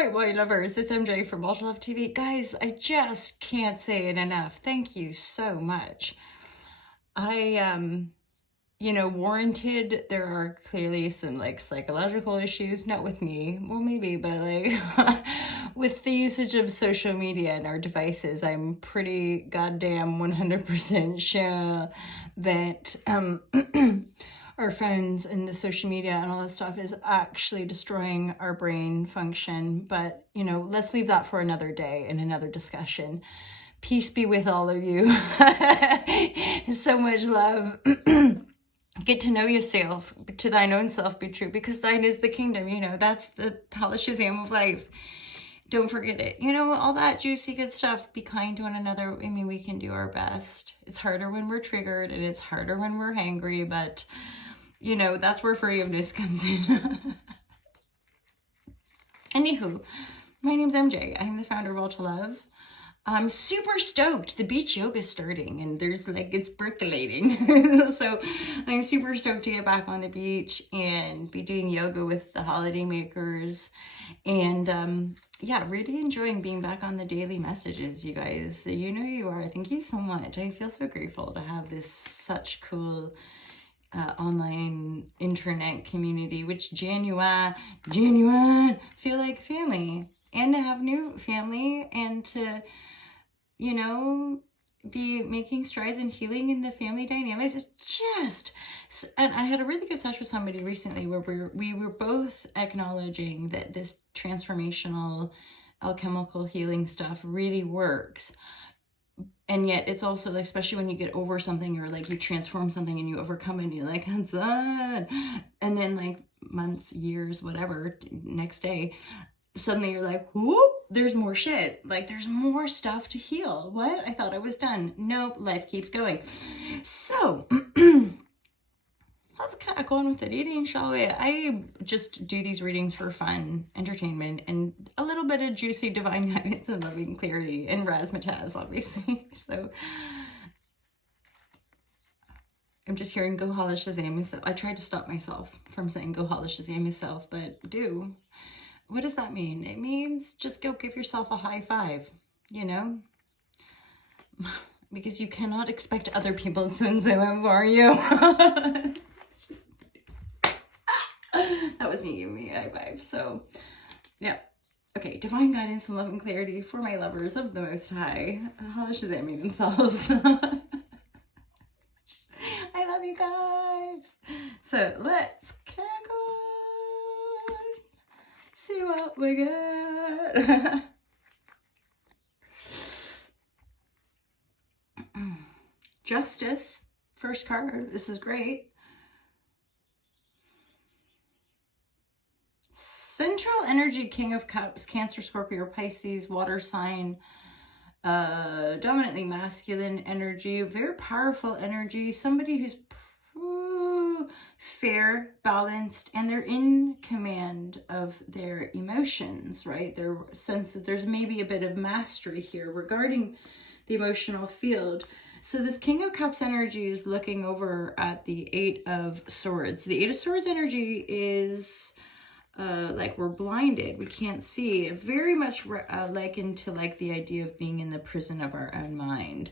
Alright, White Lovers, it's MJ from Ultra Love TV. Guys, I just can't say it enough. Thank you so much. Warranted, there are clearly some like psychological issues, not with me, well maybe, but like with the usage of social media and our devices. I'm pretty goddamn 100% sure that our phones and the social media and all that stuff is actually destroying our brain function. But, let's leave that for another day and another discussion. Peace be with all of you. So much love. Get to know yourself, to thine own self be true, because thine is the kingdom. That's the Shazam of life. Don't forget it. All that juicy good stuff. Be kind to one another. I mean, we can do our best. It's harder when we're triggered and it's harder when we're hangry, but that's where forgiveness comes in. Anywho, my name's MJ. I'm the founder of Ultra Love. I'm super stoked. The beach yoga is starting and it's percolating. So I'm super stoked to get back on the beach and be doing yoga with the holiday makers. And really enjoying being back on the daily messages, you guys. You know you are. Thank you so much. I feel so grateful to have this such cool online internet community, which genuine feel like family, and to have new family, and to be making strides in healing in the family dynamics. It's just, and I had a really good session with somebody recently where we were both acknowledging that this transformational alchemical healing stuff really works. And yet it's also like, especially when you get over something, or like you transform something and you overcome it and you're like, it's done. And then like months, years, whatever, next day, suddenly you're like, whoop, there's more shit. Like there's more stuff to heal. What? I thought I was done. Nope, life keeps going. So let's kind of go on with the reading, shall we? I just do these readings for fun, entertainment, and a little bit of juicy divine guidance and loving clarity, and razzmatazz, obviously. So I'm just hearing go holla Shazam yourself. I tried to stop myself from saying go holla Shazam yourself, but what does that mean? It means just go give yourself a high five, because you cannot expect other people to send them for you. That was me giving me a high five. So yeah, okay, divine guidance and love and clarity for my lovers of the Most High. How does they mean themselves? I love you guys. So let's crack on, see what we got. Justice, first card. This is great. Central energy, King of Cups, Cancer, Scorpio, Pisces, water sign, dominantly masculine energy, very powerful energy, somebody who's fair, balanced, and they're in command of their emotions, right? Their sense that there's maybe a bit of mastery here regarding the emotional field. So this King of Cups energy is looking over at the Eight of Swords. The Eight of Swords energy is like we're blinded, we can't see, very much likened to like the idea of being in the prison of our own mind.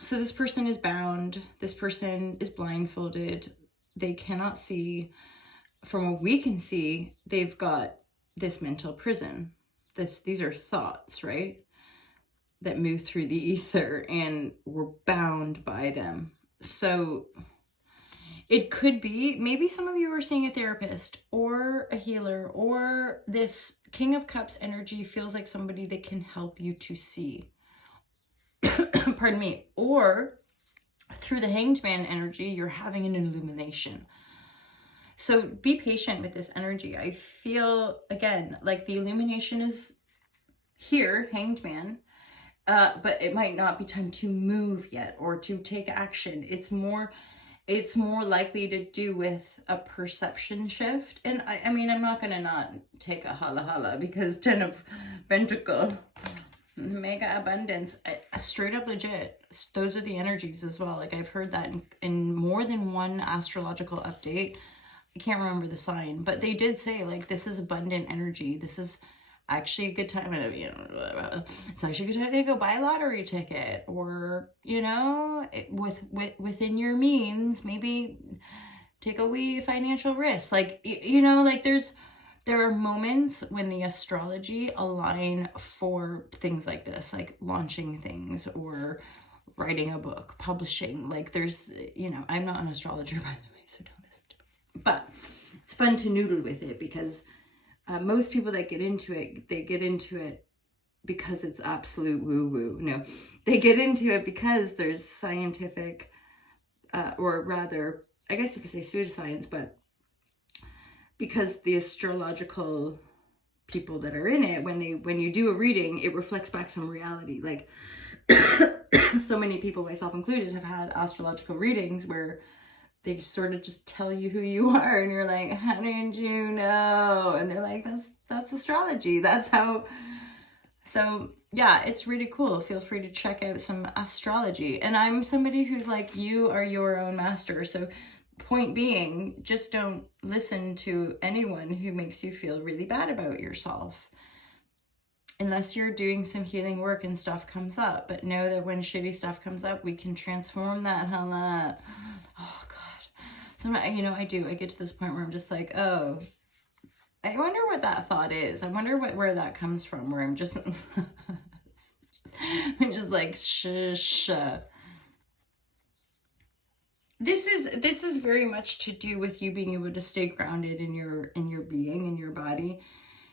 So this person is bound, this person is blindfolded, they cannot see. From what we can see, they've got this mental prison. These are thoughts, right, that move through the ether, and we're bound by them. So it could be, maybe some of you are seeing a therapist or a healer, or this King of Cups energy feels like somebody that can help you to see. Pardon me. Or through the Hanged Man energy, you're having an illumination. So be patient with this energy. I feel, again, like the illumination is here, Hanged Man, but it might not be time to move yet or to take action. It's more likely to do with a perception shift. And I mean, I'm not gonna not take a holla holla, because 10 of Pentacle, mega abundance, straight up legit, those are the energies as well. Like I've heard that in more than one astrological update. I can't remember the sign, but they did say, like, this is abundant energy. This is actually a good time. It's actually a good time to go buy a lottery ticket, or, you know, within your means, maybe take a wee financial risk. Like, you know, like there are moments when the astrology align for things like this, like launching things or writing a book, publishing. Like, there's, you know, I'm not an astrologer, by the way, so don't listen to me. But it's fun to noodle with it, because most people that get into it, they get into it because it's absolute woo-woo. No, they get into it because there's scientific, or rather, I guess you could say pseudoscience, but because the astrological people that are in it, when you do a reading, it reflects back some reality. Like, so many people, myself included, have had astrological readings where they sort of just tell you who you are, and you're like, how did you know? And they're like, that's astrology. That's how. So yeah, it's really cool. Feel free to check out some astrology. And I'm somebody who's like, you are your own master. So point being, just don't listen to anyone who makes you feel really bad about yourself, unless you're doing some healing work and stuff comes up. But know that when shitty stuff comes up, we can transform that hell up. Oh God. Sometimes, you know, I get to this point where I'm just like, oh, I wonder what that thought is. I wonder where that comes from, where I'm just I'm just like, shush. This is very much to do with you being able to stay grounded in your being, in your body,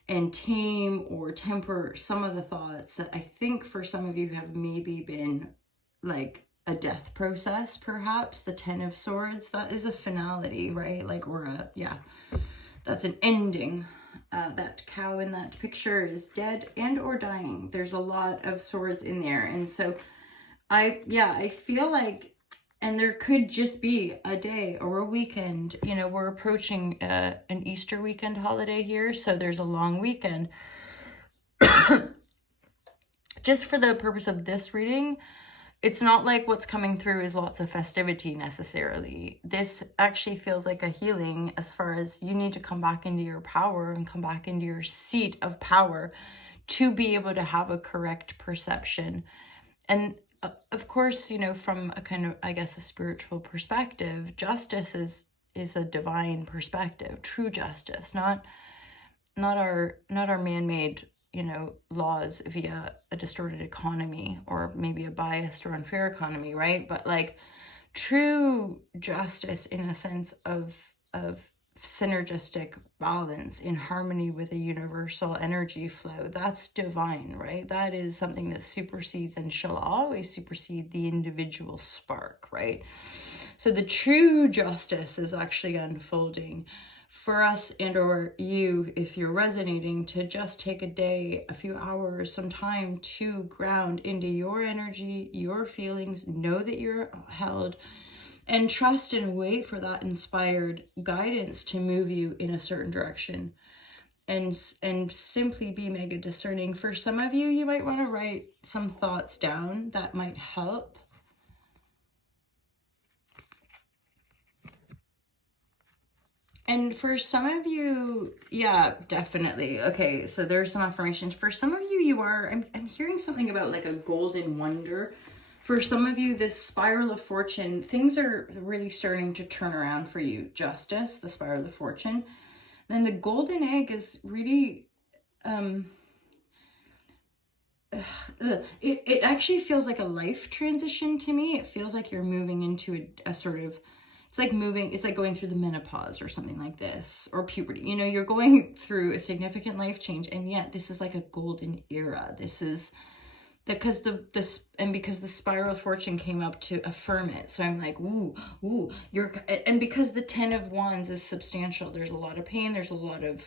and tame or temper some of the thoughts that I think for some of you have maybe been like a death process. Perhaps the 10 of Swords, that is a finality, right? Like, or that's an ending. That cow in that picture is dead and or dying. There's a lot of swords in there. And so I feel like, and there could just be a day or a weekend. You know, we're approaching an Easter weekend holiday here, so there's a long weekend. Just for the purpose of this reading, it's not like what's coming through is lots of festivity necessarily. This actually feels like a healing, as far as you need to come back into your power and come back into your seat of power to be able to have a correct perception. And of course, you know, from a kind of, I guess, a spiritual perspective, justice is a divine perspective, true justice, not our man-made, you know, laws via a distorted economy, or maybe a biased or unfair economy, right? But like true justice in a sense of synergistic balance, in harmony with a universal energy flow. That's divine, right? That is something that supersedes and shall always supersede the individual spark, right? So the true justice is actually unfolding for us, and or you, if you're resonating, to just take a day, a few hours, some time to ground into your energy, your feelings, know that you're held, and trust and wait for that inspired guidance to move you in a certain direction. And simply be mega discerning. For some of you, you might want to write some thoughts down that might help. And for some of you, yeah, definitely. Okay, so there's some affirmations. For some of you, I'm hearing something about like a golden wonder. For some of you, this spiral of fortune, things are really starting to turn around for you. Justice, the spiral of fortune. Then the golden egg is really, it actually feels like a life transition to me. It feels like you're moving into a sort of, it's like going through the menopause or something like this, or puberty. You know, you're going through a significant life change, and yet this is like a golden era. This is because because the spiral of fortune came up to affirm it. So I'm like, ooh, and because the 10 of Wands is substantial, there's a lot of pain, there's a lot of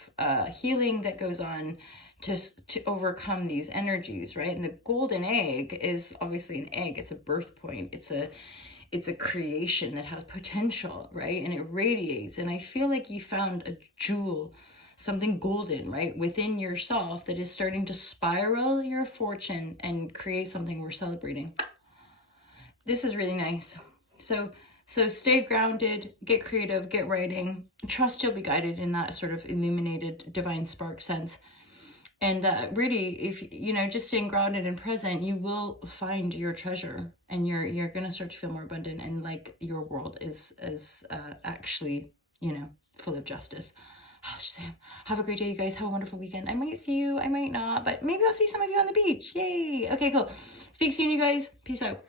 healing that goes on to overcome these energies, right? And the golden egg is obviously an egg. It's a birth point. It's a creation that has potential, right? And it radiates. And I feel like you found a jewel, something golden, right, within yourself that is starting to spiral your fortune and create something we're celebrating. This is really nice. So So stay grounded, get creative, get writing, trust you'll be guided in that sort of illuminated divine spark sense. And really, if just staying grounded and present, you will find your treasure, and you're gonna start to feel more abundant, and like your world is actually full of justice. Sam, have a great day, you guys. Have a wonderful weekend. I might see you, I might not, but maybe I'll see some of you on the beach. Yay! Okay, cool. Speak soon, you guys. Peace out.